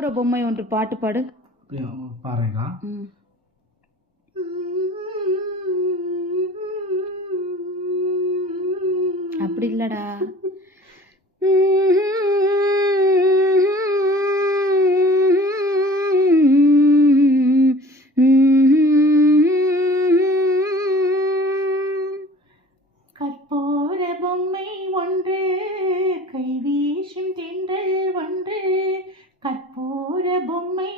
கற்பூர பொம்மை ஒன்று பாட்டு பாடு. பாருங்க. அப்படி இல்லடா. கற்பூர பொம்மை ஒன்று கை வீசும் தென்றல் ஒன்று, கற்பூர பொம்மை